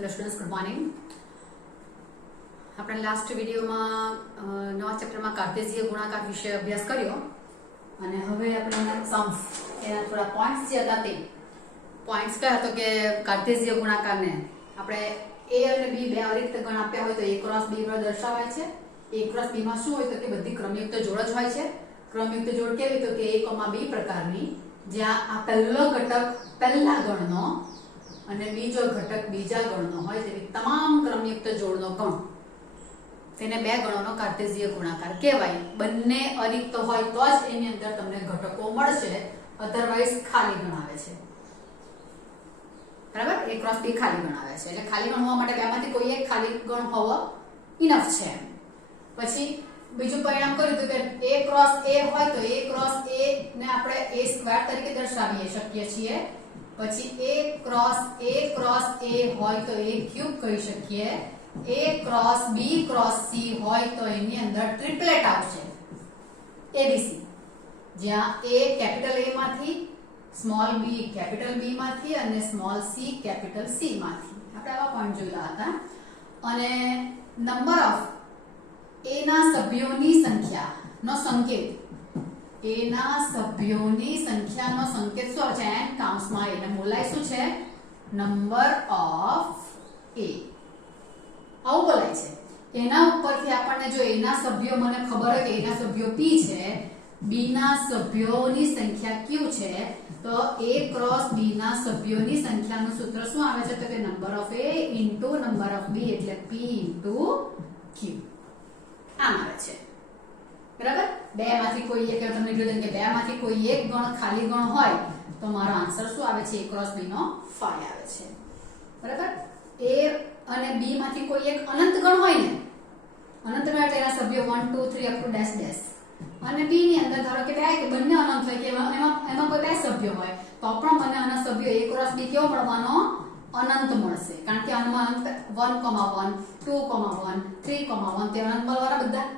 Hello students, good morning. આપણે last વિડીયોમાં નવા ચેપ્ટરમાં કાર્ટેશિય ગુણાકાર વિશે અભ્યાસ કર્યો અને હવે આપણે સમ્સ એના થોડા પોઈન્ટ્સ જે હતા તે પોઈન્ટ્સ કયા હતો કે કાર્ટેશિય ગુણાકારને આપણે a અને b બે રીતે ગણ આપ્યા હોય તો a ક્રોસ b વડે દર્શાવાય છે. a ક્રોસ b માં શું હોય તો કે બધી ક્રમયુક્ત જોડ જ હોય છે. ક્રમયુક્ત જોડ કેવી તો કે a, b પ્રકારની, જ્યાં આ પહેલો ઘટક પહેલા ગણનો અને બીજો ઘટક બીજા ગણનો હોય તેવી તમામ ક્રમયુક્ત જોડનો ગણ, તેને બે ગણોનો કાર્ટેશિય ગુણાકાર કહેવાય. બંને અરિક્ત હોય તો જ એની અંદર તમને ઘટકો મળશે, અધરવાઇઝ ખાલી ગણ આવે છે. બરાબર? a ક્રોસ b ખાલી ગણ આવે છે એટલે ખાલી ગણ હોવા માટે બેમાંથી કોઈ એક ખાલી ગણ હોવો ઇનફ છે. પછી બીજું પરિણામ કર્યું તો કે a ક્રોસ a હોય તો a ક્રોસ a ને આપણે a સ્ક્વેર તરીકે દર્શાવી શકીએ છીએ. પછી a ક્રોસ a હોય તો a ક્યુબ કહી શકીએ. a cross b cross c હોય તો એની અંદર ટ્રિપલેટ આવશે abc, જ્યાં a કેપિટલ A માંથી, સ્મોલ b કેપિટલ B માંથી અને સ્મોલ c કેપિટલ C માંથી. આપણે આવા પોઈન્ટ જોયા હતા. અને નંબર ઓફ a ના સભ્યોની સંખ્યાનો સંકેત, a ના સભ્યોની સંખ્યાનો સંકેત શું છે? n કાઉન્સમાં a ને બોલાય શું છે? Number of a. આવું બોલાય છે. એના ઉપરથી આપણને જો a ના સભ્યો મને ખબર હોય કે a ના સભ્યો p છે, b ના સભ્યોની સંખ્યા q છે, તો a ક્રોસ b ના સભ્યોની સંખ્યાનું સૂત્ર શું આવે છે? તો કે number of a into number of b એટલે p ઇન્ટુ q. આમ આવે છે. બરાબર? બે માંથી કોઈ એક, તમને કીધું કે બે માંથી કોઈ એક ગણ ખાલી ગણ હોય તો મારો આન્સર શું આવે છે? a ક્રોસ b નો 5 આવે છે. બરાબર? a અને b માંથી કોઈ એક અનંત ગણ હોય ને, અનંત ગણ એટલે એના સભ્યો 1 2 3 અપ ટુ ડેશ ડેશ, અને b ની અંદર ધારો કે બંને અનંત હોય કે એમાં કોઈ બે સભ્યો હોય તો પણ મને આના સભ્યો a ક્રોસ b કેવો મળવાનો? અનંત મળશે. કારણ કે આમાં અંત 1, 1, 2, 1, 3, 1 તે અનંત મળવાના બધા,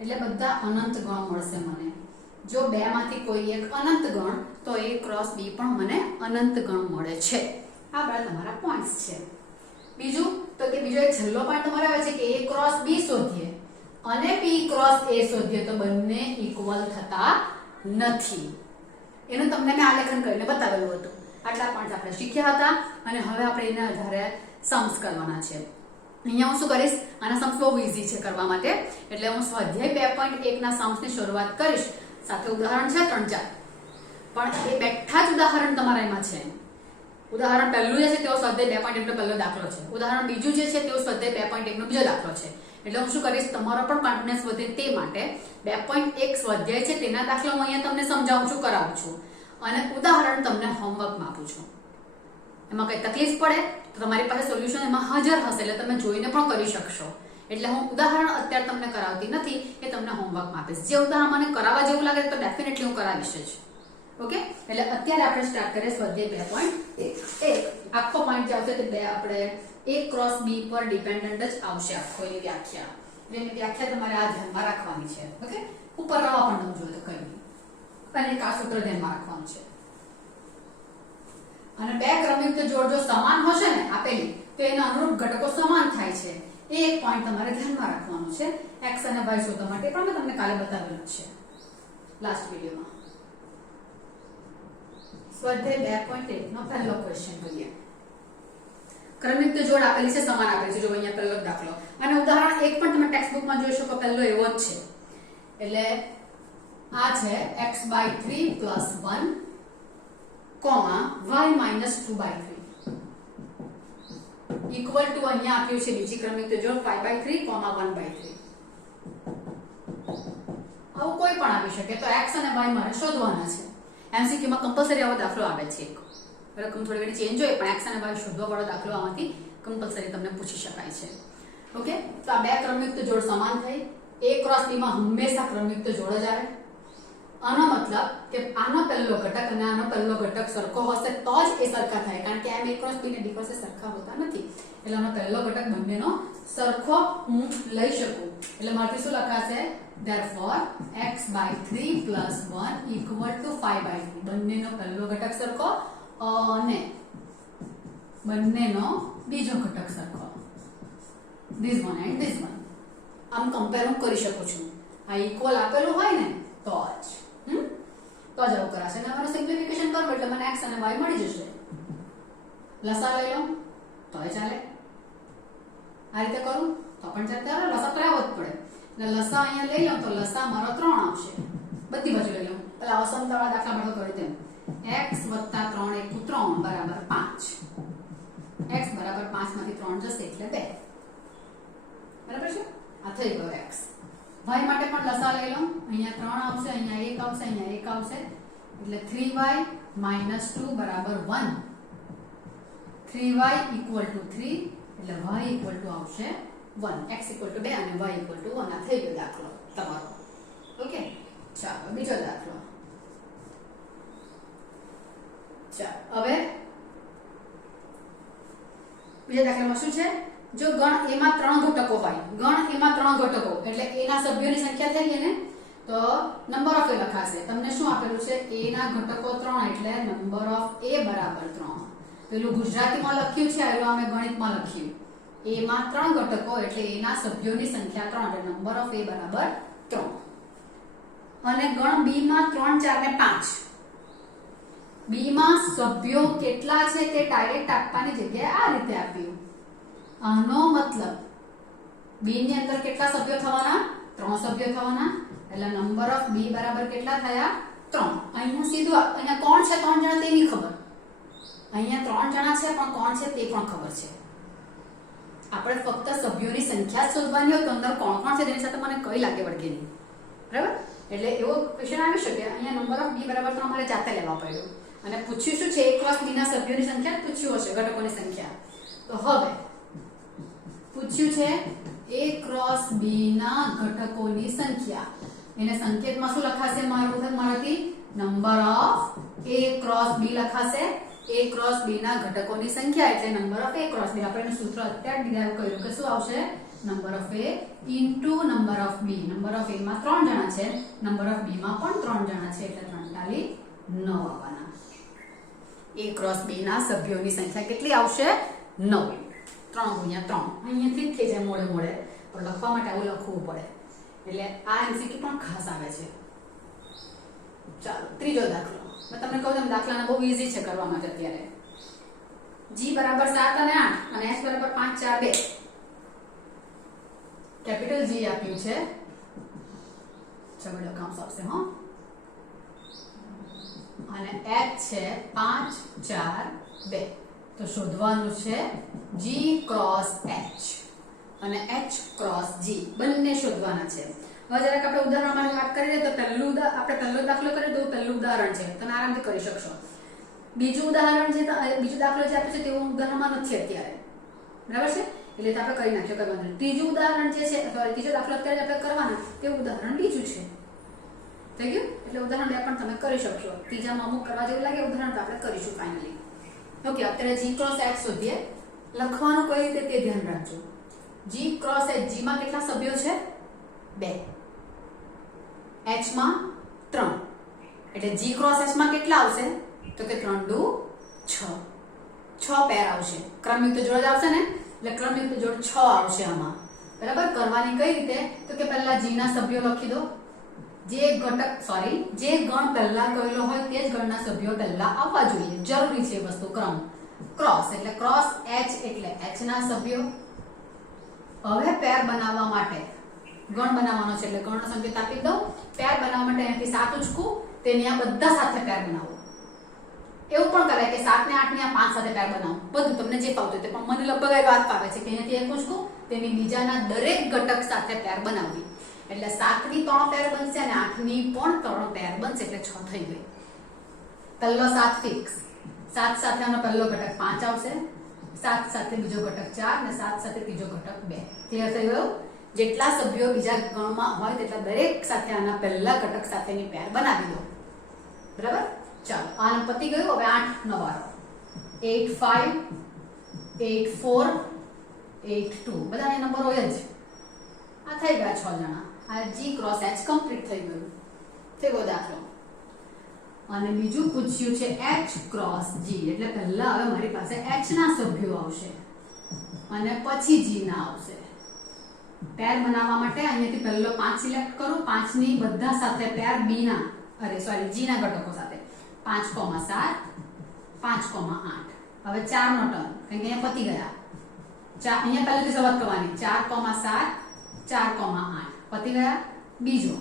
એટલે બધા અનંત ગણ મળશે મને. જો બે માંથી કોઈ એક અનંત ગણ તો a ક્રોસ b પણ મને અનંત ગણ મળે છે. આ બધા તમારા પોઈન્ટ્સ છે. બીજું તો કે બીજો એક છેલ્લો પોઈન્ટ તમારે આવે છે કે a ક્રોસ b શોધીએ અને p ક્રોસ a શોધીએ તો બંને ઇક્વલ થતા નથી. એનું તમને મેં આલેખન કરીને બતાવેલું હતું. આટલા પોઈન્ટ આપણે શીખ્યા હતા અને હવે આપણે એના આધારે સમ્સ કરવાના છે. અહીંયા હું શું કરીશ? આના સમ્સ બહુ ઈઝી છે કરવા માટે, એટલે હું સ્વાધ્યાય 2.1 ના સમ્સની શરૂઆત કરીશ. સાથે ઉદાહરણ છે 3-4, પણ એ બેઠા જ ઉદાહરણ તમારા એમાં છે. ઉદાહરણ પહેલું જે છે તેઓ સ્વાધ્યાય 2.1 નો પહેલો દાખલો છે. ઉદાહરણ બીજું જે છે તેઓ સ્વાધ્યાય 2.1 નો બીજો દાખલો છે. એટલે હું શું કરીશ? તમારો પણ કોન્ફિડન્સ વધે તે માટે 2.1 સ્વાધ્યાય છે તેના દાખલા હું અહીંયા તમને સમજાવું છું, કરાવું છું, અને ઉદાહરણ તમને હોમવર્કમાં આપું છું. એમાં કઈ તકલીફ પડે તો તમારી પાસે સોલ્યુશન એમાં હાજર હશે, એટલે તમે જોઈને પણ કરી શકશો. એટલે હું ઉદાહરણ અત્યારે તમને કરાવતી નથી, એ તમને હોમવર્કમાં આપીશ. જે ઉદાહરણ મને કરાવવા જેવું લાગે તો ડેફિનેટલી હું કરાવીશ જ. ઓકે? એટલે અત્યારે આપણે સ્ટાર્ટ કરીએ સ્વાધ્યાય 2.1. આખો પોઈન્ટ જે આવશે તે બે આપણે a ક્રોસ b પર ડિપેન્ડન્ટ જ આવશે. આખો એની વ્યાખ્યા, એની વ્યાખ્યા તમારે આ ધ્યાનમાં રાખવાની છે. ઓકે? ઉપર રવા પણ ન જોઈએ તો કઈ નહીં, અને એક આ સૂત્ર ધ્યાનમાં રાખવાનું છે. અને બે ક્રમયુક્ત જોડ જો સમાન હશે ને આપેલી તો એના અનુરૂપ ઘટકો સમાન થાય છે. એ એક પોઈન્ટ તમારે ધ્યાનમાં રાખવાનું છે. x અને y શોધવા માટે પણ મેં તમને કાલે બતાવેલું છે લાસ્ટ વિડિયોમાં. સ્વાધ્યાય 2.1 નો પહેલો ક્વેશ્ચન જોઈએ. ક્રમયુક્ત જોડ આપેલી છે, સમાન આપેલી છે. જો અહીંયા પહેલો દાખલો, અને ઉદાહરણ 1 પણ તમે ટેક્સ્ટ બુકમાં જોઈ શકો, પહેલો એવો જ છે. એટલે આ છે x/3 + 1, y-2/3 ઇક્વલ ટુ અહીંયા આપ્યું છે બીજી ક્રમયુક્ત જોડ 5/3, 1/3. આવું કોઈ પણ આવી શકે. તો x અને y મારે શોધવાના છે. MCQ માં કમ્પલસરી આવો દાખલો આવે છે એક. રકમ થોડી ઘણી ચેન્જ હોય પણ x અને y શોધવા વાળો દાખલો આમાંથી કમ્પલસરી તમને પૂછી શકાય છે. ઓકે? તો આ બે ક્રમયુક્ત જોડ સમાન થઈ. a ક્રોસ b માં હંમેશા ક્રમયુક્ત જોડ જ આવે. આનો મતલબ કે આનો પહેલો ઘટક અને આનો પહેલો ઘટક સરખો હશે તો જ એ સરખા થાય. કારણ કે a ક્રોસ b ને b ક્રોસ સરખા હોતા નથી. એટલે આનો પહેલો ઘટક બંનેનો સરખો હું લઈ શકું. એટલે મારથી શું લખાશે? therefore x/3 + 1 = 5/3. બંનેનો પહેલો ઘટક સરખો અને બંનેનો બીજો ઘટક સરખો, this one and this one. આમ કમ્પેર હું કરી શકું છું. આ ઇક્વલ આપેલું હોય ને તો જ આવું કરાશે. અને અમારું સિમ્પ્લિફિકેશન કરવું એટલે મને x અને y મળી જશે. લસા લઈ લો તોય ચાલે, આ રીતે કરું તો પણ ચાલે. લસા તો આવવો જ પડે. એટલે લસા અહીંયા લઈ લો તો લસા મારો 3 આવશે. બધી બાજુ લઈ લો. પેલા અસમતાવાળા દાખલા માટે કરી તેમ x + 3 * 3 = 5. x બરાબર 5 માંથી 3 જશે એટલે 2. બરાબર છે? આ થઈ ગયો x. y માટે પણ લસા લઈ લો. અહીંયા 3 આવશે, અહીંયા 1 આવશે, અહીંયા 1 આવશે એટલે 3y - 2 = 1. 3y = 3 એટલે y આવશે 1. x = 2 અને y = 1. આ થઈ ગયો દાખલો તમારો. ઓકે, ચાલો બીજો દાખલો. ચાલો હવે બીજા દાખલામાં શું છે? જો ગણ એમાં 3 ઘટકો હોય, ગણ એમાં 3 ઘટકો એટલે a ના સભ્યોની સંખ્યા થઈ ગઈ ને, તો નંબર ઓફ a લખાશે. તમને શું આપેલું છે? a ના ઘટકો 3 એટલે નંબર ઓફ a = 3. પેલું ગુજરાતીમાં લખ્યું છે, આવું અમે ગણિતમાં લખ્યું. a માં 3 ઘટકો એટલે a ના સભ્યોની સંખ્યા 3 એટલે નંબર ઓફ a = 3. અને ગણ b માં 3, 4 ને 5. b માં સભ્યો કેટલા છે તે ડાયરેક્ટ આપવાની જગ્યાએ આ રીતે આપ્યું. આનો મતલબ b ની અંદર કેટલા સભ્યો થવાના? 3 સભ્યો થવાના. એટલે નંબર ઓફ b બરાબર કેટલા થયા? 3. અહીંયા સીધું અહીંયા કોણ છે 3 જણા તેની ખબર. અહીંયા 3 જણા છે પણ કોણ છે તે પણ ખબર છે. આપણે ફક્ત સભ્યોની સંખ્યા શોધવાની હોય તો અંદર કોણ કોણ છે તેની સાથે મને કઈ લાગે વળગે નહીં. બરાબર? એટલે એવો ક્વેશ્ચન આવી શકે. અહીંયા નંબર ઓફ b બરાબર 3 અમારે જાતે લેવા પડ્યું. અને પૂછ્યું શું છે? a + b ના સભ્યોની સંખ્યા પૂછ્યું હશે, ઘટકોની સંખ્યા. તો હવે પૂછ્યું છે a × b ના ઘટકોની સંખ્યા. એને સંકેતમાં શું લખાશે? મારાથી નંબર ઓફ a × b લખાશે. a × b ના ઘટકોની સંખ્યા એટલે નંબર ઓફ a × b. આપણે એનું સૂત્ર અત્યારે ડિરાઈવ કર્યું કે શું આવશે? Number of a * number of b. Number of a માં 3 જણા છે, નંબર ઓફ b માં પણ 3 જણા છે એટલે 3 × 9 આવવાના. a × b ના સભ્યોની સંખ્યા કેટલી આવશે? 9. 3 × 3 અહીંયાથી જ થઈ જાય મોડે મોડે, પણ લખવા માટે આવું લખવું પડે. એટલે આ MCQ પણ ખાસ આવે છે. ચાલો ત્રીજો દાખલો. મેં તમને કહું છું દાખલાને બહુ ઈઝી છે કરવા માટે અત્યારે. g બરાબર 7 અને 8 અને h બરાબર 5, 4, 2. કેપિટલ G આપ્યું છે. છગડીયો કામ આવશે હો. અને h છે 5, 4, 2. તો શોધવાનું છે g × h અને h × g બંને શોધવાના છે. હવે જરાક આપણે ઉદાહરણમાં વાત કરીએ તો પહેલો દાખલો કરીએ તો પહેલું ઉદાહરણ છે, તમે આરામથી કરી શકશો. બીજું ઉદાહરણ છે, બીજો દાખલો જે આપ્યો છે તેવું ઉદાહરણમાં નથી અત્યારે. બરાબર છે? એટલે તો આપણે કરી નાખ્યો કરવાનું. ત્રીજું ઉદાહરણ જે છે અથવા ત્રીજો દાખલો અત્યારે આપણે કરવાના તેવું ઉદાહરણ બીજું છે. થઈ ગયું? એટલે ઉદાહરણ 2 પણ તમે કરી શકશો. ત્રીજામાં અમુક કરવા જેવું લાગે ઉદાહરણ તો આપણે કરીશું ફાઇનલી. ઓકે, અત્યારે g × h શોધીએ. લખવાનું કઈ રીતે તે ધ્યાન રાખજો. g × h, g માં કેટલા સભ્યો છે? 2. h માં 3. એટલે g × h માં કેટલા આવશે? તો કે 3 × 2 = 6. 6 પેર આવશે. ક્રમયુક્ત જોડ આવશે ને, એટલે ક્રમયુક્ત જોડ 6 આવશે આમાં. બરાબર? કરવાની કઈ રીતે? તો કે પહેલા g ના સભ્યો લખી દો. જે ગણ પહેલા કરેલો હોય તે જ ગણના સભ્યો પહેલા આવવા જોઈએ. જરૂરી છે વસ્તુ ક્રમ. ક્રોસ એટલે ક્રોસ h એટલે h ના સભ્યો. હવે પેર બનાવવા માટે ગણ બનાવવાનો છે એટલે ગણનો સંકેત આપી દઉં. પેર બનાવવા માટે અહીંથી 7 ઉચકું, તેની આ બધા સાથે પેર બનાવો. એવું પણ કરાય કે 7 ને 8 ને આ 5 સાથે પેર બનાવો. બધું તમને જે ફાવતું તે, પણ મને લગભગ એ વાત ફાવે છે કે અહીંયાથી 1 ઉચકું, તેની બીજાના દરેક ઘટક સાથે પેર બનાવવી. એટલે 7 ની 3 પેર બનશે અને 8 ની પણ 3 પેર બનશે એટલે 6 થઈ ગઈ. પહેલો 7 ફિક્સ. 7 સાથે આનો પહેલો ઘટક 5 આવશે, 7 સાથે બીજો ઘટક 4 અને 7 સાથે ત્રીજો ઘટક 2. ક્લિયર થઈ ગયું? જેટલા સભ્યો બીજા ગણમાં હોય તેટલા દરેક સાથે આના પહેલા ઘટક સાથેની પેર બનાવી દો. બરાબર? ચાલો આને પતી ગયું. હવે 8 નો વારો. 8, 5, 8, 4, 8, 2 બધાને નંબર હોય જ. આ થઈ ગયા 6 જણા. આ g × h કમ્પ્લીટ થઈ ગયું. થઈ ગયો દાખલો. અને બીજું પૂછ્યું છે h × g એટલે પહેલા હવે મારી પાસે h ના સભ્યો આવશે. અને પછી g ના આવશે. પેર બનાવવા માટે અહીંયાથી પહેલો 5 સિલેક્ટ કરું, 5 ની બધા સાથે પેર b ના g ના ઘટકો સાથે 5, 7, 5, 8. હવે 4 નો ટર્મ, કારણ કે અહીંયા પતી ગયા. અહીંયા પહેલેથી શરૂઆત કરવાની, 4, 7, 4, 8 પતી ગયા. બીજો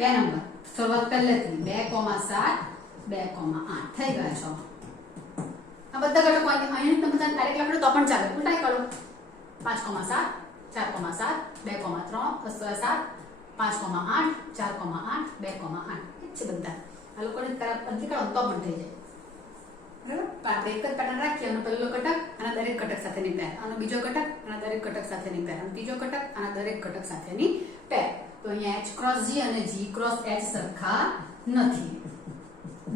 2 નંબર શરૂઆત પહેલેથી 2, 7, 2, 8 થઈ ગયા. છો આ બધા ઘટકો અહીં તમે ડાયરેક્ટ લખો તો પણ ચાલે, ઉલટાઈ કરો. 5, 7, 4, 7, 2, 3, 7, 5, 8, 4, 8, 2, 8 છે બધા. આ લોકોને અંતરી કરો તો પણ થઈ જાય. બરાબર? આપણે એક જ પેટર્ન રાખીએ અને પહેલો ઘટક અને દરેક ઘટક સાથેની પેર, અને બીજો ઘટક અને દરેક ઘટક સાથેની પેર, અને ત્રીજો ઘટક અને દરેક ઘટક સાથેની પેર. તો અહીંયા h ક્રોસ g અને g ક્રોસ h સરખા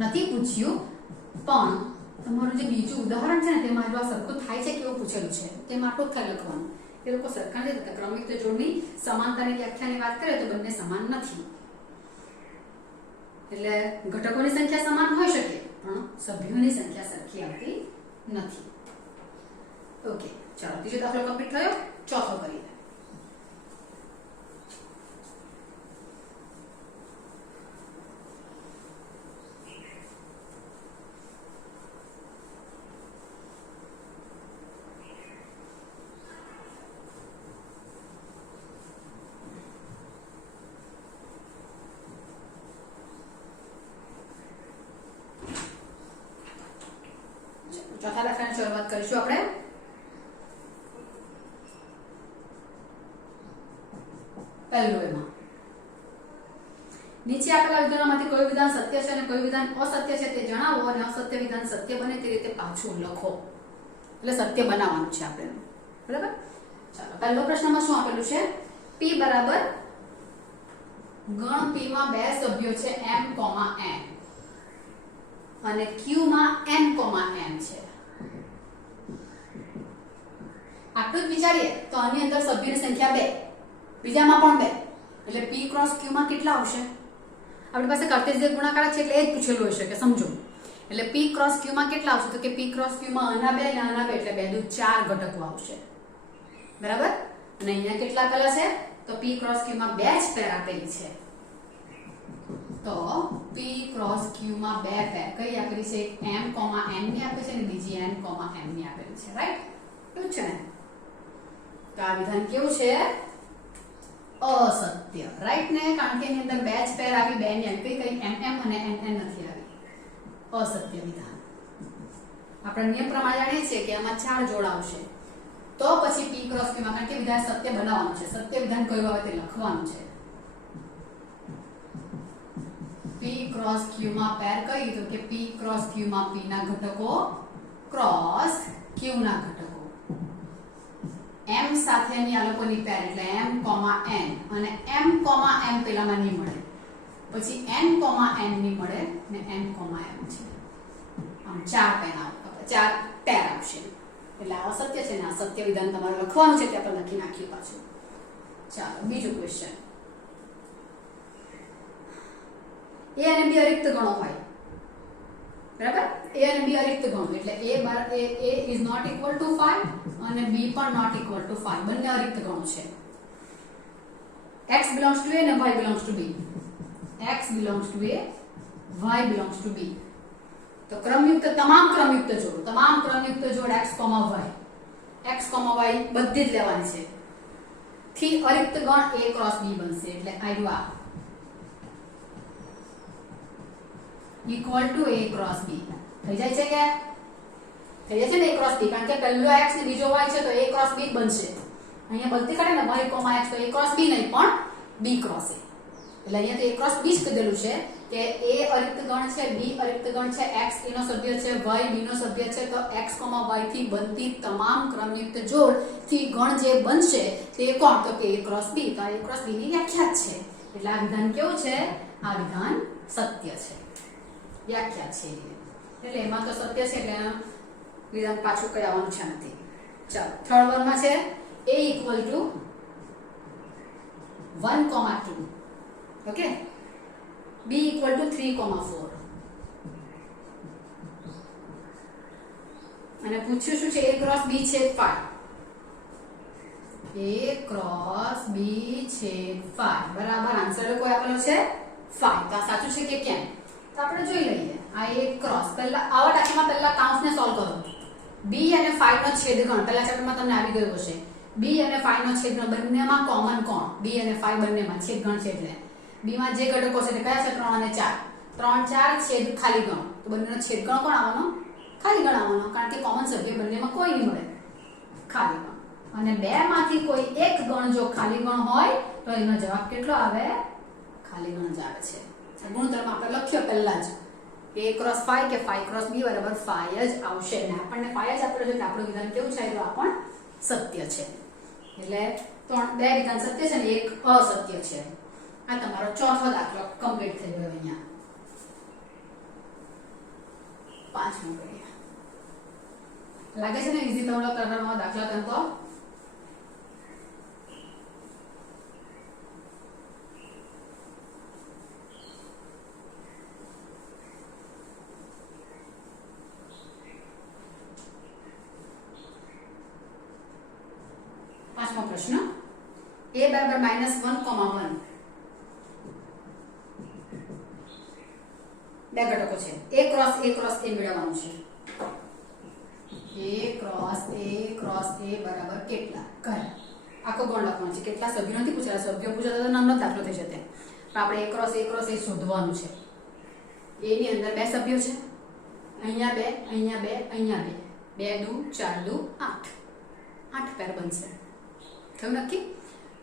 નથી પૂછ્યું, પણ તમારું જે બીજું ઉદાહરણ છે ને તેમાં જો આ સરખું થાય છે કેવું પૂછેલું છે તેમાં આટલું જ ખાલી લખવાનું. એ લોકો સરખા નથી થતા. ક્રમિક જોડની સમાનતાની વ્યાખ્યાની વાત કરીએ તો બંને સમાન નથી. એટલે ઘટકોની સંખ્યા સમાન હોઈ શકે પણ સભ્યોની સંખ્યા સરખી આવતી નથી. ઓકે, ચાલો ત્રીજો દાખલો કમ્પ્લીટ થયો. ચોથો કરીએ. ચોથા દાખલાની શરૂઆત કરીશું આપણે. પહેલું એમાં નીચે આપેલા વિધાનોમાંથી કોઈ વિધાન સત્ય છે અને કોઈ વિધાન અસત્ય છે તે જણાવો અને અસત્ય વિધાન સત્ય બને તે રીતે પાછું લખો. એટલે સત્ય બનાવવાનું છે આપણે. બરાબર? ચાલો પહેલો પ્રશ્નમાં શું આપેલું છે? p બરાબર ગણ p માં બે સભ્યો છે m, n અને q માં n, m છે. આટલું જ વિચારીએ તો આની અંદર સભ્યોની સંખ્યા 2, બીજામાં પણ 2, એટલે p ક્રોસ q માં કેટલા આવશે? આપણી પાસે કાર્ટેશિયન ગુણાકાર છે એટલે એ જ પૂછેલું હશે કે સમજો. એટલે p ક્રોસ q માં કેટલા આવશે? તો કે p ક્રોસ q માં આના 2 અને આના 2 એટલે 2 દુ 4 ઘટકો આવશે. બરાબર? અને અહીંયા કેટલા આપેલા છે? તો p ક્રોસ q માં 2 જ પેર આપેલી છે. તો p ક્રોસ q માં 2 પેર કઈ આપેલી છે? m, n ની આપેલી છે અને બીજી n, m ની આપેલી છે. રાઈટ? એવું છે ને? તો આ વિધાન કેવું છે? અસત્ય. રાઈટ ને? કારણ કે એની અંદર 2 જ પેર આવી, 2 ની આવી, કઈ mm અને nn નથી આવી. અસત્ય વિધાન. આપણે નિયમ પ્રમાણે જાણીએ છીએ કે આમાં 4 જોડ આવશે તો પછી p ક્રોસ q માં, કારણ કે વિધાન સત્ય બનાવવાનું છે. સત્ય વિધાન કયું આવે તે લખવાનું છે. p ક્રોસ q માં પેર કઈ? તો કે p ક્રોસ q માં p ના ઘટકો ક્રોસ q ના ઘટકો. m સાથેની આ લોકોની પેર એટલે m, n અને m, m પેલામાં નહીં મળે, પછી n, n ની મળે ને n, m છે. આમ 4 પેર આવશે. એટલે આ અસત્ય છે ને આ સત્ય વિધાન તમારે લખવાનું છે તે આપણે લખી નાખ્યું પાછું. ચાલો બીજું ક્વેશ્ચન. a અને b અરિક્ત ગણો હોય. બરાબર? a અને b અરિક્ત ગણો એટલે a is not equal to 5 અને b પણ not equal to 5. બંને અરિક્ત ગણો છે. x belongs to a અને y belongs to b. x belongs to a, y belongs to b. તો તમામ ક્રમયુક્ત જોડ x, y. x, y બધી જ લેવાની છે. થી અરિક્ત ગણ a ક્રોસ b બનશે. એટલે આ equal to a cross b થઈ જાય છે કે? થઈ જાય છે ને a cross b, કારણ કે પહેલો x ને બીજો y છે તો a cross b બનશે. અહીંયા બનતી ખરે ને y, x તો a cross b નહીં પણ b cross a. એટલે અહીંયા તો a cross b જ કીધેલું છે કે a અરિક્ત ગણ છે, b અરિક્ત ગણ છે, x a નો સભ્ય છે, y b નો સભ્ય છે. તો x, y થી બનતી તમામ ક્રમયુક્ત જોડ થી ગણ જે બનશે તે કોણ? તો કે a cross b. તો આ a cross b ની વ્યાખ્યા છે. એટલે આ વિધાન કેવું છે? આ વિધાન સત્ય છે. વ્યાખ્યા છે એટલે એમાં તો સત્ય છે એટલે વિધાન પાછું કઈ આવવાનું છે નથી. ચાલો થર્ડ વનમાં છે a equal to 1, 2. Okay, b equal to 3, 4. અને પૂછ્યું શું છે? A ક્રોસ B છેદ phi. A ક્રોસ B છેદ phi બરાબર આન્સર કોઈ આપેલો છે phi. તો આ સાચું છે કે કેમ? તો આપણે જોઈ લઈએ. આ A ક્રોસ પહેલા આવા દાખલામાં પહેલા કાઉન્સને સોલ્વ કરો. B અને phi નો છેદગણ પહેલા ચેપ્ટરમાં તમને આવી ગયું હશે. B અને phi નો છેદગણ બંનેમાં કોમન કોણ? B અને phi બંનેમાં છેદગણ છે એટલે B માં જે ઘટકો છે તે કયા છે? 3 અને 4. 3 4 છેદ ખાલી ગણ. તો બંનેનો છેદગણ કોણ આવવાનો? ખાલી ગણ આવવાનો, કારણ કે કોમન સભ્ય બંનેમાં કોઈ નહીં મળે, ખાલી ગણ. અને બે માંથી કોઈ એક ગણ જો ખાલી ગણ હોય તો એનો જવાબ કેટલો આવે? ખાલી ગણ જ આવે છે. ગુણોત્તરમાં આપણે લખ્યો પહેલા જ A ક્રોસ phi કે phi ક્રોસ B બરાબર phi જ આવશે. ને આપણને phi જ આપેલો છે એટલે આપણું વિધાન કેવું છે? તો આ પણ સત્ય છે. એટલે બે વિધાન સત્ય છે ને એક અસત્ય છે. આ તમારો ચોથો દાખલો કમ્પ્લીટ થઈ ગયો. અહીંયા પાંચમો કરીએ. લાગે છે ને ઈઝી તમને કરવાનો દાખલા તંકો? પાંચમો પ્રશ્ન. A બરાબર -1,1 બે ઘટકો છે. A ક્રોસ A મેળવવાનું છે. A ક્રોસ A બરાબર કેટલા? કયા? આખો ગણ લખવાનો છે. કેટલા સભ્યો નથી પૂછેલા. સભ્યો પૂછે તો નામનો દાખલો થઈ જશે. પણ આપણે A ક્રોસ A શોધવાનું છે. A ની અંદર બે સભ્યો છે. અહીંયા બે, અહીંયા બે, અહીંયા બે. 2 દુ 4 દુ 8. 8 પેર બનશે. થયું નક્કી?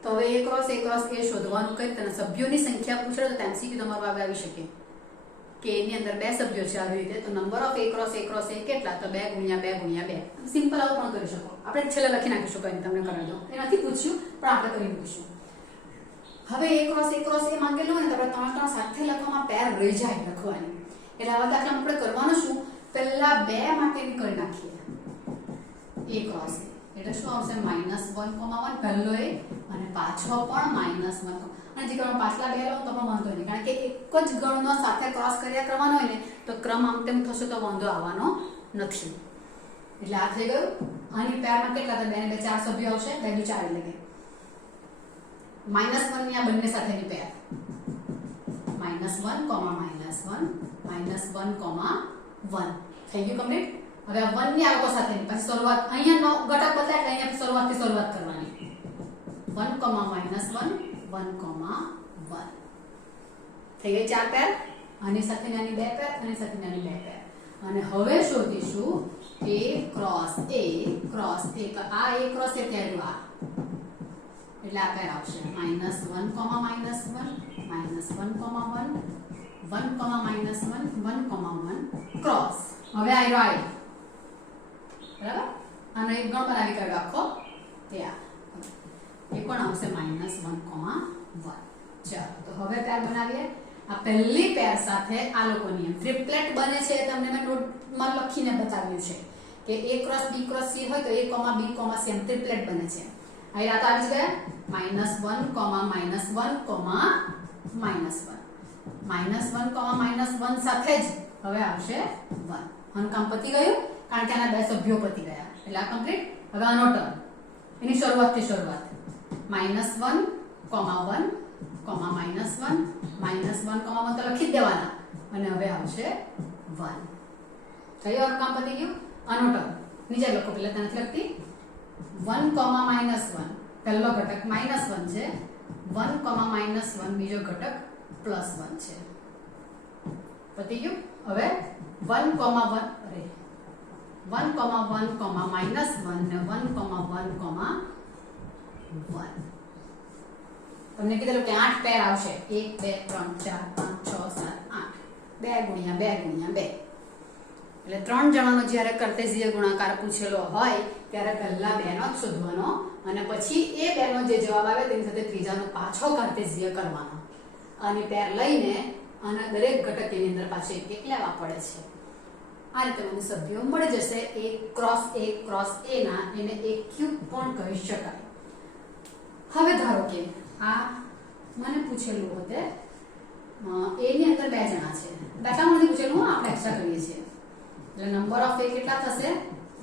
તો હવે A ક્રોસ A શોધવાનું કઈ તને સભ્યોની સંખ્યા પૂછે તો MCQ તમારું આવી શકે કે એની અંદર બે સભ્યો છે આવી રીતે. તો number of A cross A કેટલા? તો 2 ગુણ્યા 2 ગુણ્યા 2. સિમ્પલ આવું પણ કરી શકો. આપણે છેલ્લે લખી નાખીશું કઈ તમને કરાવી દો. એ નથી પૂછ્યું પણ આપણે કરી મૂકીશું. હવે A ક્રોસ A માંગેલું હોય ને તો આપણે 3 સાથે લખવામાં પેર રહી જાય લખવાની. એટલે આવા દાખલામાં આપણે કરવાનું શું? પહેલા બે માટેની કરી નાખીએ. A ક્રોસ એટલે શું આવશે? -1,1 પહેલો A અને પાછો પણ -1. અને જે ક્રમ પાછલા બે લો તો પણ વાંધો નહીં, કારણ કે એક જ ગણનો સાથે ક્રોસ કર્યા કરવાનો હોય ને તો ક્રમ આમ તેમ થશે તો વાંધો આવવાનો નથી. એટલે આ થઈ ગયું. આની પેરમાં કેટલા હતા? 2 ને 2 4 સભ્યો આવશે. 2 દુ 4 એટલે કે -1 ની આ બંને સાથેની પેર -1, -1, થઈ ગયું કમ્પ્લીટ. હવે આ 1 ની આ લોકો સાથેની પછી શરૂઆત અહીંયા નો ઘટક બદલાય એટલે અહીંયા શરૂઆત કરવાની. 1, -1 થઈ ગઈ 4 પેર. આની સાથે નાની 2 પેર, આની સાથે નાની 2 પેર. અને હવે શોધીશું A ક્રોસ A. આ A ક્રોસ A થયેલું આ એટલે આ પેર આવશે -1, -1, ક્રોસ. હવે આયરો આય બરાબર. આનો એક ગણ બનાવી કાઢ્યો આખો તે આ એ કોણ આવશે? -1, ચાલો તો હવે પેર બનાવીએ. આ પહેલી પેર સાથે આ લોકોની ટ્રિપલેટ બને છે. તમને મેં નોટમાં લખીને બતાવ્યું છે કે A cross B cross C હોય તો A, B, C M triplet બને છે. અહીં રાત આવી જ ગયા -1, -1, સાથે જ હવે આવશે 1. આનું કામ પતી ગયું કારણ કે આના બે સભ્યો પતી ગયા એટલે આ કમ્પ્લીટ. હવે આનો ટર્મ એની શરૂઆત -1, -1, તો લખી જ દેવાના અને હવે આવશે 1. થયું? આનું કામ પતી ગયું. આનો ટર્મ નીચે લખો. પહેલા ત્યાંથી લખતી 1, -1 પહેલો ઘટક -1 છે. 1, બીજો ઘટક +1 છે. પતી ગયું. હવે 1, 1, ને 1, 1, તમને કીધેલું કે 8 પેર આવશે. 1, 2, 3, 4, 5, 6, 7, 8. 2 ગુણ્યા 2 ગુણ્યા 2 એટલે 3 જણાનો જ્યારે કાર્ટેશિયન ગુણાકાર પૂછેલો હોય ત્યારે પહેલા બેનો જ શોધવાનો અને પછી એ બેનો જે જવાબ આવે તેની સાથે ત્રીજાનો પાછો કાર્ટેશિયન કરવાનો અને પેર લઈને અને દરેક ઘટક એની અંદર પાછો એક લેવા પડે છે. આ રીતે મને સભ્યો મળી જશે. A ક્રોસ A ના એને એક ક્યુબ પણ કહી શકાય. હવે ધારો કે આ મને પૂછેલું હોતે A ની અંદર 2 જણા છે. દાખલામાંથી પૂછેલું આપણે એક્સ્ટ્રા કરીએ છીએ એટલે નંબર ઓફ A કેટલા થશે?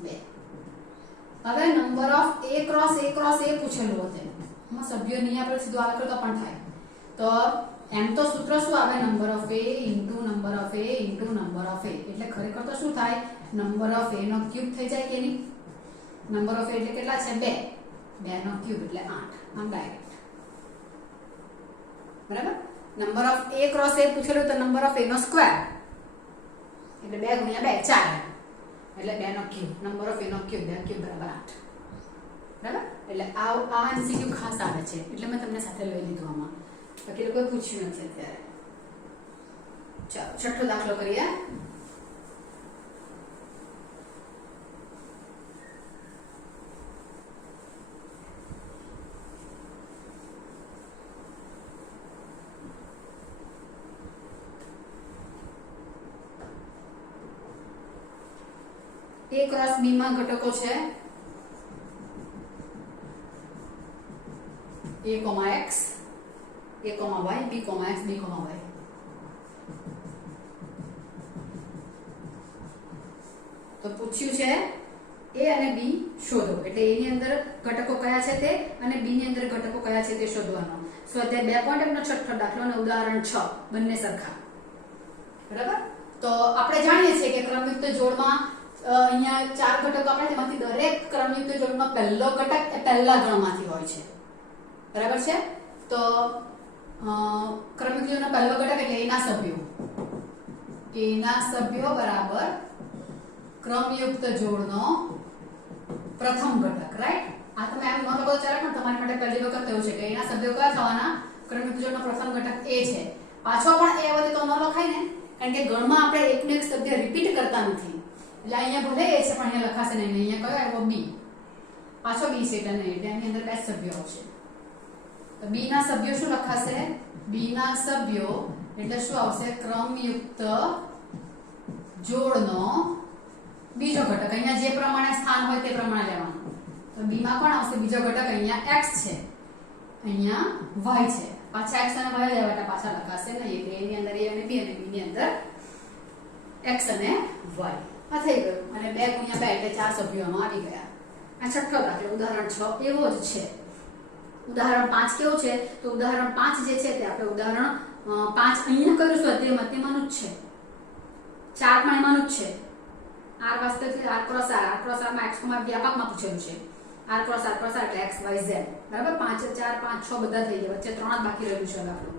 1, 2 હવે number of a cross a પૂછેલું હતું એમાં સભ્યો નહીં આપણે સીધું આગળ કરતો પણ થાય તો એમ તો સૂત્ર શું આવે number of a into number of a into number of a એટલે ખરેખર તો શું થાય નંબર ઓફ a નો ક્યુબ થઈ જાય કે નહીં નંબર ઓફ a એટલે કેટલા છે 2 2 નો ક્યુબ એટલે 8 આમ ડાયરેક્ટ બરાબર number of a cross a પૂછેલું તો નંબર ઓફ a નો સ્ક્વેર એટલે 2 ગુણ્યા 2 4 એટલે 2 નો ક્યુબ નંબર ઓફ a નો ક્યુબ 2 ક્યુબ બરાબર 8 બરાબર એટલે આ એમસીક્યુ ખાસ આવે છે એટલે મેં તમને સાથે લઈ લીધું આમાં બાકી કોઈ પૂછ્યું નથી અત્યારે ચાલો છઠ્ઠો દાખલો કરીએ a ક્રોસ b માં ઘટકો છે a, x a, y b, x b, y તો પૂછ્યું છે a અને b શોધો એટલે a ની અંદર ઘટકો કયા છે તે અને b ની અંદર ઘટકો કયા છે તે શોધવાનો સ્વાધ્યાય 2.1 નો છઠ્ઠો દાખલો અને ઉદાહરણ 6 બંને સરખા બરાબર તો આપણે જાણીએ છીએ કે ક્રમયુક્ત જોડમાં અહીંયા 4 ઘટકો આપણે તેમાંથી દરેક ક્રમયુક્ત જોડનો પહેલો ઘટક એ પહેલા ગણમાંથી હોય છે બરાબર છે તો ક્રમયુક્ત જોડનો પહેલો ઘટક એટલે a ના સભ્યો બરાબર ક્રમયુક્ત જોડનો પ્રથમ ઘટક રાઈટ આ તમે એમ ન લખો ચાલે પણ તમારી માટે પહેલી વખત એવું છે કે a ના સભ્યો કયા થવાના ક્રમયુક્ત જોડનો પ્રથમ ઘટક a છે પાછો પણ a આવે તો ન લખાય ને કારણ કે ગણમાં આપણે એકનો એક સભ્ય રિપીટ કરતા નથી એટલે અહીંયા ભલે a છે પણ અહીંયા લખાશે નહીં અહીંયા કયો આવ્યો b પાછો b છે એટલે નહીં એટલે આની અંદર બે સભ્યો આવશે તો b ના સભ્યો શું લખાશે b ના સભ્યો એટલે શું આવશે ક્રમયુક્ત જોડનો બીજો ઘટક અહીંયા જે પ્રમાણે સ્થાન હોય તે પ્રમાણે લેવાનું તો b માં કોણ આવશે બીજો ઘટક અહીંયા x છે અહીંયા y છે પાછા x અને y લેવા એટલે પાછા લખાશે નહીં એટલે a ની અંદર a અને b અને b ની અંદર x અને y આ થઈ ગયું અને 2 ગુણ્યા 2 એટલે 4 સભ્યોમાં આવી ગયા આ છઠ્ઠો દાખલો ઉદાહરણ 6 એવો જ છે ઉદાહરણ 5 કેવું છે તો ઉદાહરણ 5 જે છે તે આપણે ઉદાહરણ 5 અહીંયા કર્યું છે તે મધ્યમાંનું જ છે 4 પણ એમાંનું જ છે r વાસ્તવિક r ક્રોસ r માં x વ્યાપકમાં પૂછેલું છે r ક્રોસ એટલે x y z બરાબર 5 4 5 6 બધા થઈ ગયા વચ્ચે 3 જ બાકી રહ્યું છે દાખલો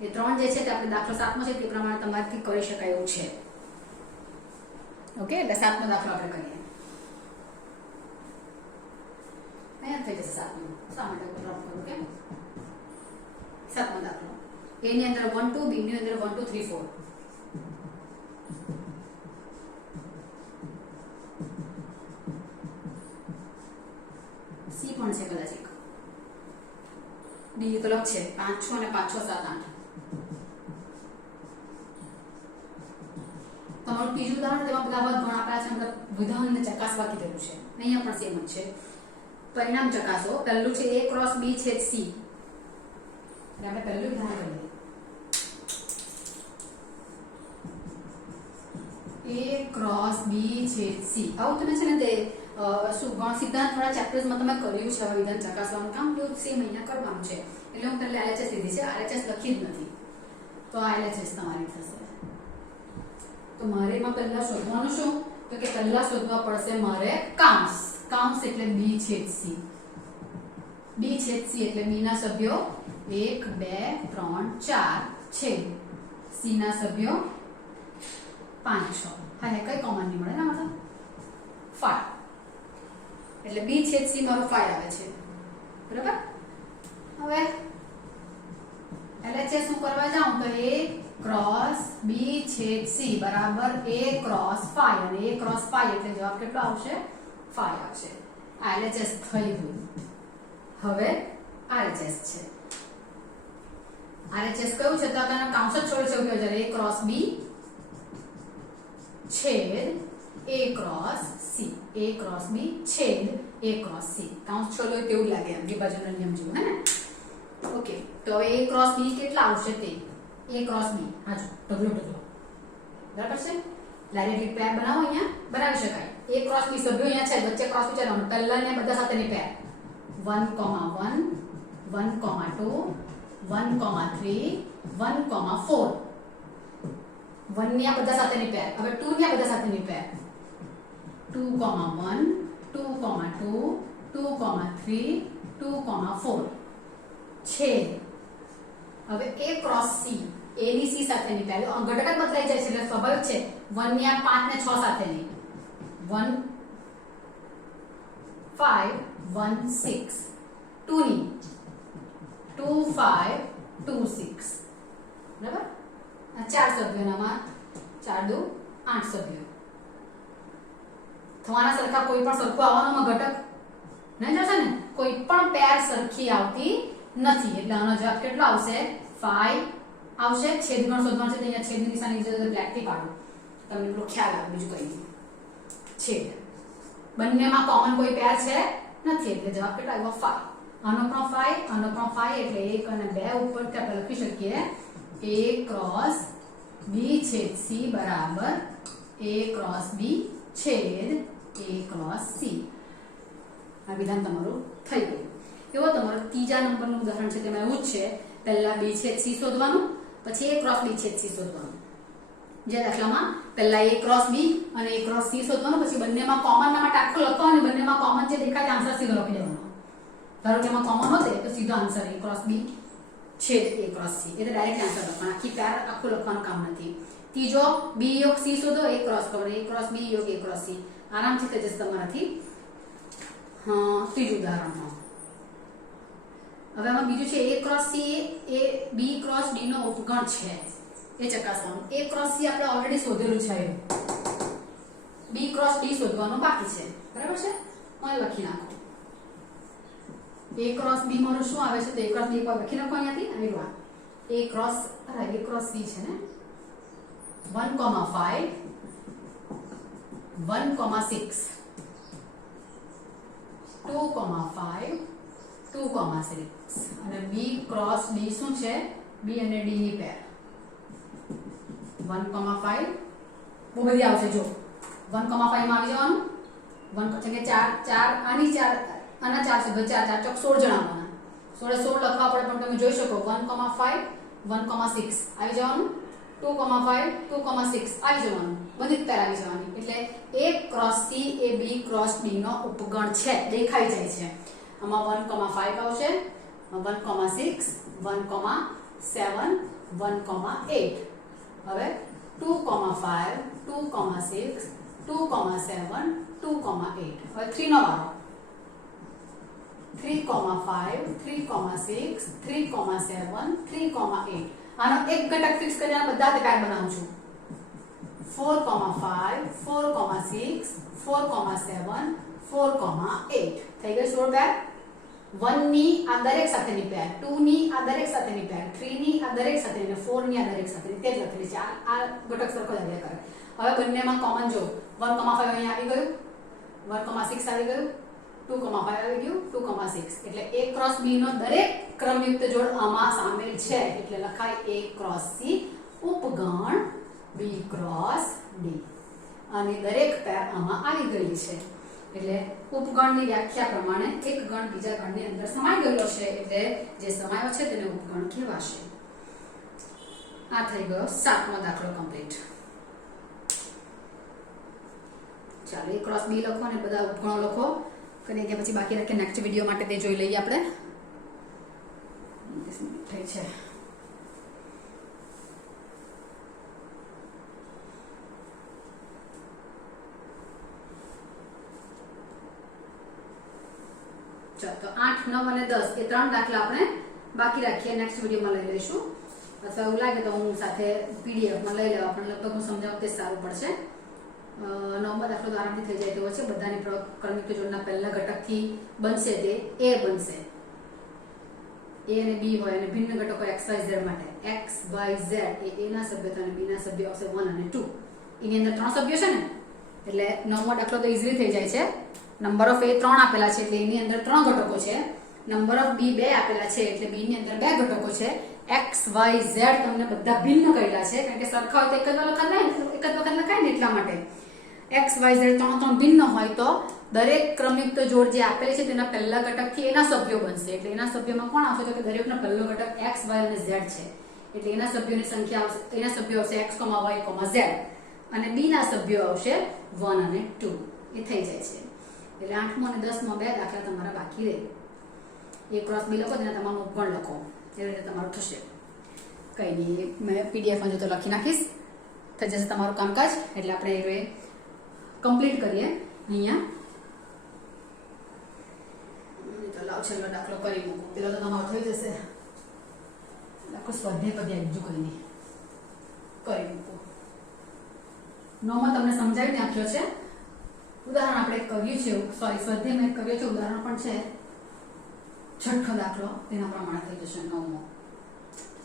એ 3 જે છે તે આપણે દાખલો 7 માં છે તે પ્રમાણે તમારાથી કરી શકાય એવું છે ઓકે એટલે 7મો દાખલો આપણે કરીએ અહીંયા થઈ જશે 7મો શા માટે ડ્રોપ કરું કે 7મો દાખલો a ની અંદર 1 2 b ની અંદર 1 2 3 4 c પણ છે કદાચ એક d તો લખ છે 5 6 અને 5 6 7 8 તમારું ત્રીજું ઉદાહરણ તેમાં બધા ગણ આપેલા છે મતલબ વિધાનને ચકાસવા કીધેલું છે અહીંયા પણ સેમ જ છે પરિણામ ચકાસો પહેલું છે a ક્રોસ b છેદ c એટલે આપણે પહેલું ઉદાહરણ લઈએ a ક્રોસ b છેદ c આવું તમે છે ને તે શું ગણ સિદ્ધાંત થોડા ચેપ્ટર્સમાં તમે કર્યું છે વિધાન ચકાસવાનું કામ તો સેમ અહીંયા કરવાનું છે એટલે હું પહેલા LHS લીધી છે RHS લખી જ નથી તો આ LHS તમારી થશે તો મારે એમાં પહેલા શોધવાનું શું તો કે પહેલા શોધવા પડશે મારે કાઉન્સ એટલે b છેદ c એટલે b ના સભ્યો 1 2 3 4 છેદ c ના સભ્યો 5 6 હા કઈ કોમન નહીં મળે ને મતલબ 5 એટલે b છેદ c મારું 5 આવે છે બરાબર હવે LHS હું કરવા જાઉં તો a ક્રોસ b છેદ c બરાબર a ક્રોસ 5 અને a ક્રોસ 5 એટલે જવાબ કેટલો આવશે 5 આવશે આ LHS થઈ ગયું હવે RHS છે RHS કયું છે તો આનો કાઉન્સ જ છોડે છે કે a ક્રોસ b છેદ a ક્રોસ b છેદ a ક્રોસ c કાઉન્સ છોડો તેવું લાગે એમ વિભાજનનો નિયમ જેવું હે ને ઓકે તો હવે a ક્રોસ b કેટલા આવશે તે a ક્રોસ b હાજો ઢગલો બરાબર છે ડાયરેક્ટલી પેર બનાવો અહીંયા બનાવી શકાય a A ક્રોસ B સભ્યો અહીંયા છે વચ્ચે ક્રોસ વિચારવાનું પહેલા ને બધા સાથેની પેર 1, 1, 1, 2, 1, 3, 1, 4 1 ની આ બધા સાથેની પેર હવે 2 ની આ બધા સાથેની પેર 2, 1, 2, 2, 2, 3, 2, 4 છેદ હવે A ક્રોસ C A ની C સાથેની પેર ઘટક જ બદલાઈ જાય છે એટલે સ્વાભાવિક છે 1 ની આ 5 ને 6 સાથેની 1, 5, 1, 6 2 ની 2, 5, 2, 6 બરાબર આ 4 સભ્યોનામાં 4 2 8 સભ્યો થવાના સરખા કોઈ પણ સરખું આવવાનું ઘટક નહીં જશે ને કોઈ પણ પેર સરખી આવતી નથી એટલે આનો જવાબ કેટલો આવશે 5 આવશે છેદગણ શોધવાનું છે તો અહીંયા છેદની નિશાની જગ્યાએ બ્લેક થી પાડો તમને એટલો ખ્યાલ આવે બીજું કંઈ નહીં છેદ બંનેમાં કોમન કોઈ પેર છે નથી એટલે જવાબ કેટલો આવ્યો 5 આનો પણ 5 એટલે 1 અને 2 ઉપર આપણે લખી શકીએ A ક્રોસ B છેદ C બરાબર A ક્રોસ B છેદ A ક્રોસ C આ વિધાન તમારું થઈ ગયું એવો તમારો ત્રીજા નંબરનું ઉદાહરણ છે તેમાં એવું જ છે પહેલા B છેદ C શોધવાનું પછી A ક્રોસ B છેદ C શોધવાનું જે દાખલામાં પહેલા A ક્રોસ B અને A ક્રોસ C શોધવાનું પછી બંનેમાં કોમન ના માટે આખું લખવાનું અને બંનેમાં કોમન જે દેખાય આન્સર સીધો લખી દેવાનો ધારો કે એમાં કોમન હશે તો સીધો આન્સર A ક્રોસ B છેદ A ક્રોસ C એટલે ડાયરેક્ટ આન્સર લખવાનો આખી પેર આખું લખવાનું કામ નથી ત્રીજો B યોગ C શોધો A ક્રોસ કરો A ક્રોસ B યોગ A ક્રોસ C આરામથી થઈ જશે તમારાથી ત્રીજું ઉદાહરણ હવે આમાં બીજું છે A cross C A B cross D નો ઉપગણ છે એ ચકાસવાનું A ક્રોસ C આપણે ઓલરેડી શોધેલું છે B ક્રોસ D શોધવાનું બાકી છે બરાબર છે મને લખી નાખો A ક્રોસ B મારું શું આવે છે તો A ક્રોસ B પર લખી નાખો અહીંયાથી આવ્યું A ક્રોસ C છે ને 1, 5 1, 6 2, 5 2, 6 અને B ક્રોસ D શું છે B અને D ની પેર 1, 5 બહુ બધી આવશે જો 1, 5 માં આવી જવાનું 1 એટલે કે 4 આની 4 આના 4 છે 4 4 ચોક 16 જણા આવવાના 16 લખવા પડે પણ તમે જોઈ શકો 1, 5 1, 6 આવી જવાનું 2, 5 2, 6 આવી જવાનું બધી પેર આવી જવાની એટલે A cross C A B cross D નો ઉપગણ છે દેખાઈ જાય છે આમાં 1, 5 આવશે 1, 6 1, 7 1, 8 હવે 2, 5 2, 6 2, 7 2, 8 હવે 3 નો વારો 3, 5 3, 6 3, 7 3, 8 આનો એક ઘટક ફિક્સ કરીને બધા જ પેર બનાવું છું 4, 5 4, 6 4, 7 4, 8 થઈ ગઈ 16 પેર 1 ની આ દરેક સાથેની પેર 2 ની આ દરેક સાથેની પેર 3 ની આ દરેક સાથેની અને 4 ની આ દરેક સાથેની તે જ લખેલી છે આ ઘટક સરખો જ આવ્યા કરે હવે બંનેમાં કોમન જો 1, 5 અહીંયા આવી ગયું 1, 6 આવી ગયું 2, 5 આવી ગયું 2, 6 એટલે A ક્રોસ B નો દરેક ક્રમયુક્ત જોડ આમાં સામેલ છે એટલે લખાય A cross C ઉપગણ B cross D અને દરેક પેર આમાં આવી ગઈ છે એટલે ઉપગણની વ્યાખ્યા પ્રમાણે એક ગણ બીજા ગણની અંદર સમાઈ ગયેલો છે એટલે જે સમાયો છે તેને ઉપગણ કહેવાશે આ થઈ ગયો 7મો દાખલો કમ્પ્લીટ ચાલો A ક્રોસ B લખો અને બધા ઉપગણો લખો કરી દે પછી બાકી રાખીએ નેક્સ્ટ વિડિયો માટે તે જોઈ લઈએ આપણે થઈ છે ચાલો તો 8, 9 અને 10 એ ત્રણ દાખલા આપણે બાકી રાખીએ નેક્સ્ટ વિડિયોમાં લઈ લઈશું અથવા એવું લાગે તો હું સાથે PDF માં લઈ લેવા પણ લગભગ હું સમજાવું તે સારું પડશે 9મો દાખલો તો આરામથી થઈ જાય તેવો છે બધાની ક્રમિક જોડના પહેલા ઘટકથી બનશે તે A બનશે A અને B હોય અને ભિન્ન ઘટકો x y z માટે x y z A A ના સભ્ય અને B ના સભ્ય આવશે 1 અને 2 એની અંદર ત્રણ સભ્યો છે ને એટલે 9મો દાખલો તો ઈઝીલી થઈ જાય છે નંબર ઓફ A 3 આપેલા છે એટલે એની અંદર ત્રણ ઘટકો છે નંબર ઓફ B 2 આપેલા છે એટલે B ની અંદર બે ઘટકો છે x y z તમને બધા ભિન્ન કરેલા છે કારણ કે સરખા હોય તો એક જ વખત લખાય ને એટલા માટે એક્સ વાય ઝેડ ત્રણ ભિન્ન હોય તો દરેક ક્રમયુક્ત જોડ જે આપેલી છે તેના પહેલા ઘટકથી એના સભ્યો બનશે. એટલે એના સભ્યોમાં કોણ આવશે? તો કે દરેકનો પહેલો ઘટક એક્સ વાય અને ઝેડ છે. એટલે એના સભ્યોની સંખ્યા આવશે, એના સભ્યો આવશે x, y, z અને b ના સભ્યો આવશે 1 અને 2. એ થઈ જાય છે. એટલે 8મો અને 10મો બે દાખલા તમારા બાકી રહે. a ક્રોસ b લખો તેના તમામ ઉપગણ લખો, એ રીતે તમારું થશે. કઈ નહીં, મેં PDF માં જો તો લખી નાખીશ, થઈ જશે તમારું કામકાજ. એટલે આપણે એ કમ્પ્લીટ કરીએ અહીંયા. તો લાવ છેલ્લો દાખલો કરી મૂકું, પેલો તો તમારો થઈ જશે. દાખલો સ્વાધ્યાય પદ્ય બીજું કઈ નહીં, કરી મૂકું. 9માં તમને સમજાવી નાખ્યો છે. ઉદાહરણ આપણે કર્યું છે, સોરી સ્વાધ્યાય મેં કર્યો છે, ઉદાહરણ પણ છે. છઠ્ઠો દાખલો તેના પ્રમાણે થઈ જશે. 9મો.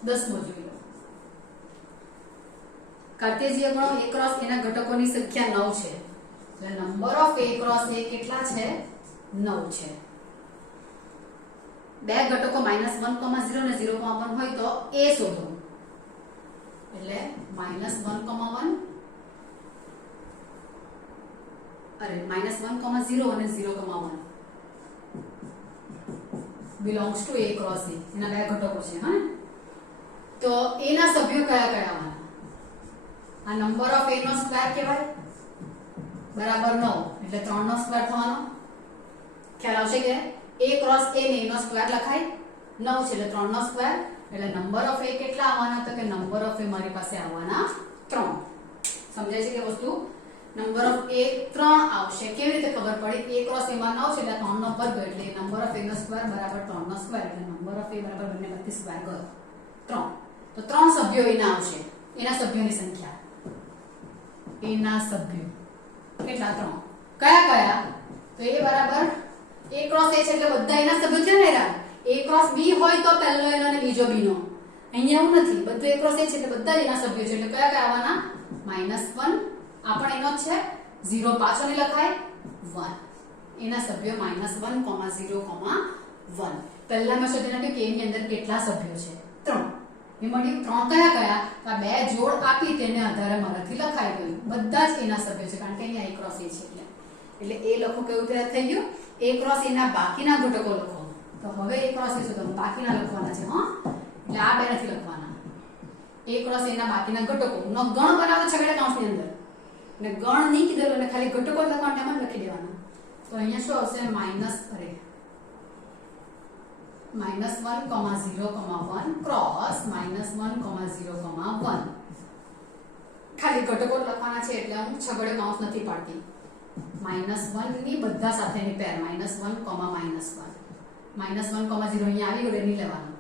10મો જોઈ લો. કાર્ટેશિય ગણો a ક્રોસ એના ઘટકોની સંખ્યા 9 છે. એટલે number of a cross a કેટલા છે? 9 છે. બે ઘટકો -1, 0 અને 0, 1 હોય તો a શોધો. એટલે -1, 1 અરે -1, 0 અને 0, 1 belongs to a cross a. એના બે ઘટકો છે. હા, તો a ના સભ્યો કયા કયા આવવાના? આ નંબર ઓફ a નો સ્ક્વેર કહેવાય, બરાબર 9 એટલે 3 નો સ્ક્વેર થવાનો. ખ્યાલ આવશે કે a ક્રોસ a ને a નો સ્ક્વેર લખાય, 9 છે એટલે 3 નો સ્ક્વેર. એટલે નંબર ઓફ a કેટલા આવવાના? તો કે નંબર ઓફ a મારી પાસે આવવાના 3. સમજાય છે કે વસ્તુ? નંબર ઓફ a 3 આવશે. કેવી રીતે ખબર પડી? a ક્રોસ a માં 9 છે એટલે 3 નો વર્ગ, એટલે નંબર ઓફ a નો સ્ક્વેર બરાબર 3 નો સ્ક્વેર. એટલે નંબર ઓફ a બરાબર બંને વચ્ચે સ્ક્વેર ગયો 3. તો 3 સભ્યો એના આવશે. એના સભ્યોની સંખ્યા, એના સભ્યો કેટલા? 3. કયા કયા? તો a બરાબર a ક્રોસ a છે એટલે બધા એના સભ્યો છે ને. a ક્રોસ b હોય તો પહેલો એનો અને બીજો b નો. અહીંયા એવું નથી, બધું a ક્રોસ a છે એટલે બધા એના સભ્યો છે. એટલે કયા કયા આવવાના? -1 આ પણ એનો જ છે, 0 પાછો નહીં લખાય, 1 એના સભ્યો -1, 0, 1. પહેલામાં શોધી નાખ્યું કે એની અંદર કેટલા સભ્યો છે? 3. એ મળ્યું 3 કયા કયા? તો આ બે જોડ આપી તેને આધારે મારાથી લખાઈ ગયું. બધા જ એના સભ્યો છે, કારણ કે અહીંયા a ક્રોસ a છે. એટલે એ લખો કેવું તૈયાર થઈ ગયું? a ક્રોસ a ના બાકીના ઘટકો લખો. તો હવે a ક્રોસ a શોધવાનું, બાકીના લખવાના છે. હા, એટલે આ બે નથી લખવાના. a ક્રોસ a ના બાકીના ઘટકો નો ગણ બનાવો છગડે કૌંસની અંદર. એટલે ગણ નહીં કીધેલું, એટલે ખાલી ઘટકો લખવાના, એમાં લખી દેવાના. તો અહીંયા શું આવશે? -1, 0, 1 ક્રોસ -1, 0, 1. ખાલી ઘટકો લખવાના છે એટલે હું છગડે કૌંસ નથી પાડતી. -1 ની બધા સાથેની પેર, -1, -1. -1, 0 અહીંયા આવી ગયો, નહીં લેવાનું.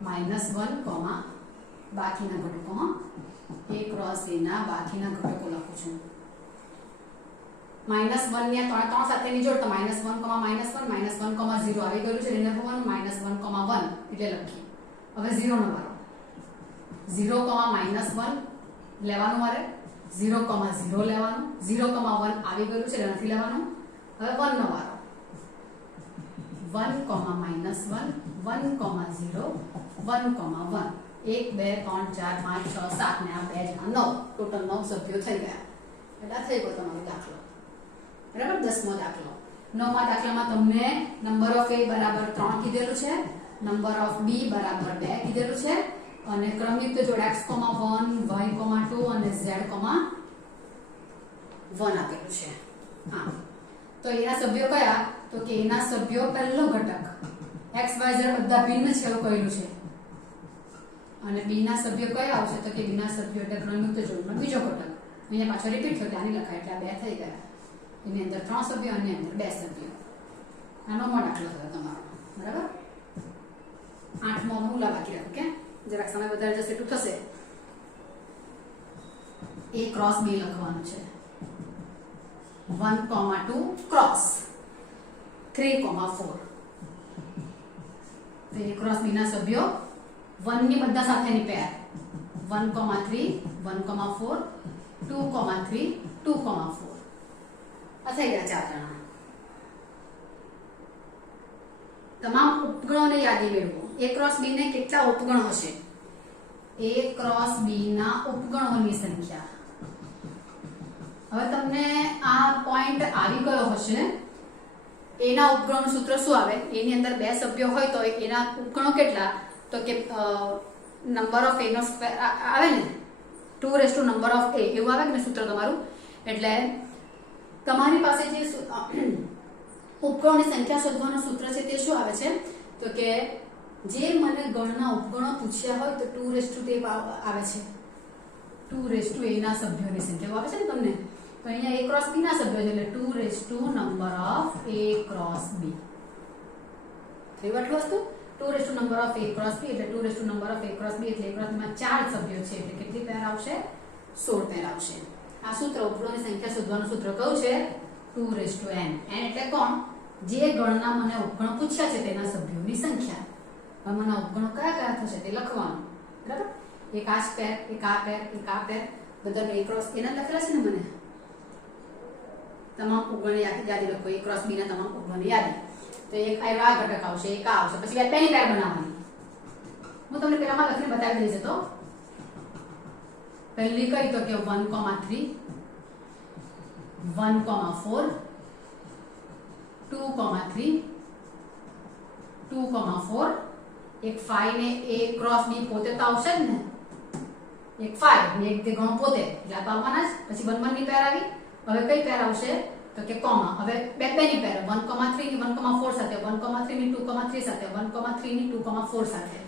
-1, બાકીના ઘટકો. a ક્રોસ a ના બાકીના ઘટકો લખું છું. -1 ને 3 સાથેની જોડ તો -1, -1, -1, 0 આવી ગયું છે. એને -1, -1, 1 એટલે લખી. હવે 0 નો વારો. 0, -1 લેવાનું મારે, 0, 0 લેવાનું, 0, 1 આવી ગયું છે એટલે નથી લેવાનું. હવે 1 નો વારો. 1, -1, 1, 0, 1, 1. 1, 2, 3, 4, 5, 6, 7 ને આ 2 9, ટોટલ 9 સભ્યો થઈ ગયા. એટલે થઈ ગયો તમારો દાખલો. બરાબર? 10મો દાખલો. 9મા દાખલામાં તમને નંબર ઓફ a બરાબર 3 કીધેલું છે, નંબર ઓફ b બરાબર 2 કીધેલું છે, અને ક્રમયુક્ત જોડ x, 1, y, 2 અને z, 1 આપેલું છે. હા, તો એના સભ્યો કયા? તો કે એના સભ્યો પહેલો ઘટક x, y, z બધા ભિન્ન છે એવું કહેલું છે. અને b ના સભ્યો કયા આવશે? તો કે b ના સભ્યો એટલે ક્રમયુક્ત જોડનો બીજો ઘટક. અહીંયા પાછો રિપીટ થયો, આની લખાય એટલે 2 થઈ ગયા. એની અંદર 3 સભ્યો, આની અંદર 2 સભ્યો. આનો મો દાખલો થયો તમારો. બરાબર? 8મો મૂલા બાકી રાખો કે જરાક સમય વધારે જશે એટલું થશે. a ક્રોસ b લખવાનું છે. 1, 2 ક્રોસ 3, 4. તો a ક્રોસ b ના સભ્યો 1 ની બધા સાથેની પેર, 1, 3, 1, 4, 2, 3, 2, 4. આ થઈ ગયા 4 જણા. તમામ ઉપગણોને યાદી મેળવો. a ક્રોસ b ને કેટલા ઉપગણ હશે? a ક્રોસ b ના ઉપગણોની સંખ્યા. હવે તમને આ પોઈન્ટ આવી ગયો હશે. એના ઉપગણનું સૂત્ર શું આવે? એની અંદર બે સભ્યો હોય તો એના ઉપગણો કેટલા? તો કે નંબર ઓફ એ નો સ્ક્વેર આવે ને, 2 નંબર ઓફ એ એવું આવે ને સૂત્ર તમારું. એટલે તમારી પાસે જે ઉપગણોની સંખ્યા શોધવાનું સૂત્ર છે તે શું આવે છે? તો કે જે મને ગણના ઉપગણો પૂછ્યા હોય તો 2 આવે છે. 2 એ ના સભ્યોની સંખ્યા આવે છે ને તમને. તો અહીંયા a ક્રોસ b ના સભ્યો છે એટલે 2 number of a cross b. થઈ આટલું વસ્તુ. 2 number of a cross b એટલે 2 number of a cross b એટલે a ક્રોસ b માં 4 સભ્યો છે એટલે કેટલી પેર આવશે? 16 પેર આવશે. આ સૂત્ર ઉપગણોની સંખ્યા શોધવાનું સૂત્ર કયું છે? 2n. n એટલે કોણ? જે ગણના મને ઉપગણો પૂછ્યા છે તેના સભ્યોની સંખ્યા. હવે મને ઉપગણો કયા થશે તે લખવાનું. બરાબર? એક આ પેર, એક આ પેર, એક આ પેર, બધાનો a ક્રોસ એના લખેલા છે ને મને. તમામ ઉપગણની યાદી લખો. a ક્રોસ b ના તમામ ઉપગણની યાદી. તો એક આ ઘટક આવશે, એક આ આવશે, પછી બેની પેર બનાવવાની. હું તમને પેલામાં લખીને બતાવી દઈશ. તો પહેલી કઈ તો કે 1,3 1,4 2,3 2,4 એક 5 ને a ક્રોસ b પોતે તો આવશે જ ને. એક 5 ને એક તે ગણો પોતે એટલે આ આવવાના જ. પછી 1 1 ની પેર આવી. હવે કઈ પેર આવશે? તો કે કોમા. હવે બેની પેર 1,3 ની 1,4 સાથે, 1,3 ની 2,3 સાથે, 1,3 ની 2,4 સાથે.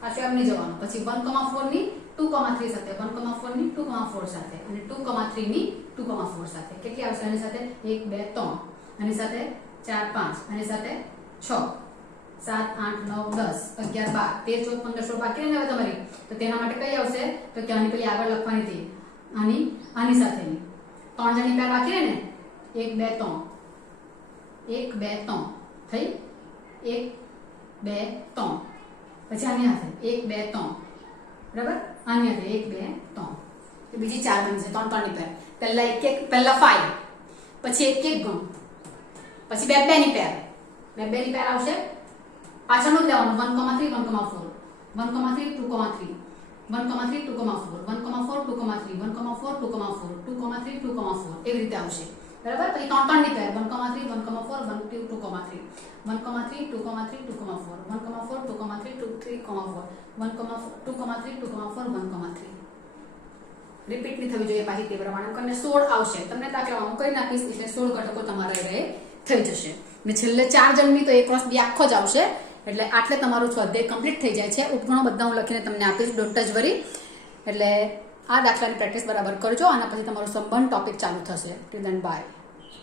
પાછું એમ નહીં જવાનું. પછી 1,4 ની 2,3 સાથે, 1,4 ની 2,4 સાથે અને 2,3 ની 2,4 સાથે. કેટલી આવશે આની સાથે? 1 2 3, આની સાથે 4 5, આની સાથે 6 7 8 9 10 11 12 13 14 15 16 બાકી રહે ને હવે તમારી. તો તેના માટે કઈ આવશે? તો કે આની પેલી આગળ લખવાની હતી, આની સાથેની 3 જણની પેર બાકી રહે ને. 1 2 3 1 2 3 થઈ. 1 2 3 પછી આની સાથે 1 2 3 બરાબર. આની સાથે 1 2 3 તો બીજી 4 બનશે. 3 3 ની પેર. પહેલા 5, પછી 1 1 ગણ, પછી બેની પેર. બેની પેર આવશે. પાછળનું જ લેવાનું 1,3 1,4 1,3 2,3 1,3 2,4 1,4 2,3 1,4 2,4 2,3 2,4 એવી રીતે આવશે. બરાબર. પછી 3 3 ની પેર 1,3 1,4 1 2 2,3 1,3 2,3 2,4 1,4 2,3 3,4 1,2,3 2,4 1,3 રિપીટ ની થવી જોઈએ પાછી. તે પ્રમાણે કરીને 16 આવશે. તમને દાખલામાં હું કરી નાખીશ એટલે 16 ઘટકો તમારે રહે થઈ જશે. ને છેલ્લે 4 જણની તો a ક્રોસ b આખો જ આવશે. એટલે આટલે તમારું સ્વાધ્યાય કમ્પ્લીટ થઈ જાય છે. ઉપગણો બધા હું લખીને તમને આપીશ, ડોન્ટ જ વરી. એટલે આ દાખલાની પ્રેક્ટિસ બરાબર કરજો. આના પછી તમારો સંબંધ ટોપિક ચાલુ થશે. Till then by.